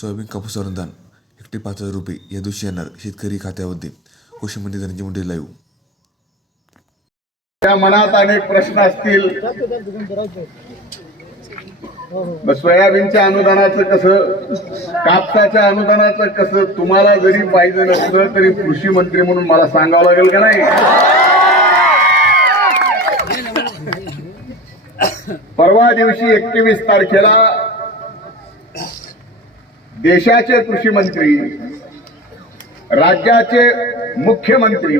Soybean कापूस अनुदान हेक्टरी पाच हजार रुपये या दिवशी येणार शेतकरी खात्यामध्ये कृषी मंत्री धनंजय मुंडे लाईव्ह. त्या मनात अनेक प्रश्न असतील. सोयाबीनच्या अनुदानाचं कसं कापसाच्या अनुदानाचं कसं तुम्हाला जरी पाहिजे नसलं तरी कृषी मंत्री म्हणून मला सांगावं लागेल का नाही? परवा दिवशी एकवीस तारखेला देशाचे कृषी मंत्री राज्याचे मुख्यमंत्री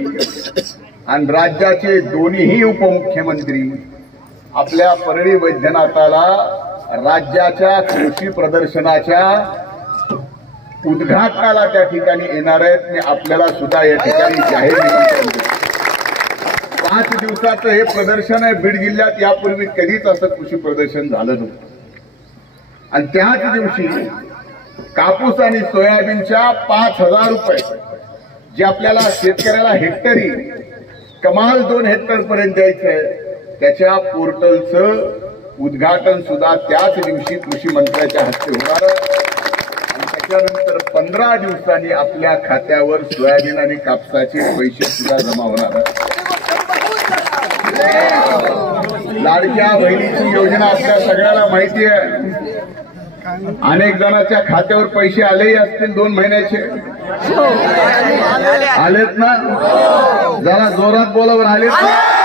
आणि राज्याचे दोन्हीही उपमुख्यमंत्री आपल्या परळी वैद्यनाथाला राज्याच्या कृषी प्रदर्शनाच्या उद्घाटनाला त्या ठिकाणी येणार आहेत. मी आपल्याला सुद्धा या ठिकाणी जाहीर पाच दिवसाचं हे प्रदर्शन आहे. बीड जिल्ह्यात यापूर्वी कधीच असं कृषी प्रदर्शन झालं नव्हतं. आणि त्याच दिवशी कापूस आणि सोयाबीनच्या पाच हजार रुपये जे आपल्याला शेतकऱ्याला हेक्टरी कमाल दोन हेक्टर पर्यंत द्यायचंय त्याच्या पोर्टलचं उद्घाटन सुद्धा त्याच दिवशी कृषी मंत्र्याच्या हस्ते होणार त्याच्यानंतर पंधरा दिवसांनी आपल्या खात्यावर सोयाबीन आणि कापसाचे पैसे सुद्धा जमा होणार लाडक्या बहिणीची योजना आपल्या सगळ्याला माहिती आहे. अनेक जणांच्या खात्यावर पैसे आलेही असतील दोन महिन्याचे. आलेत ना? जरा जोरात बोलावर आलेत ना?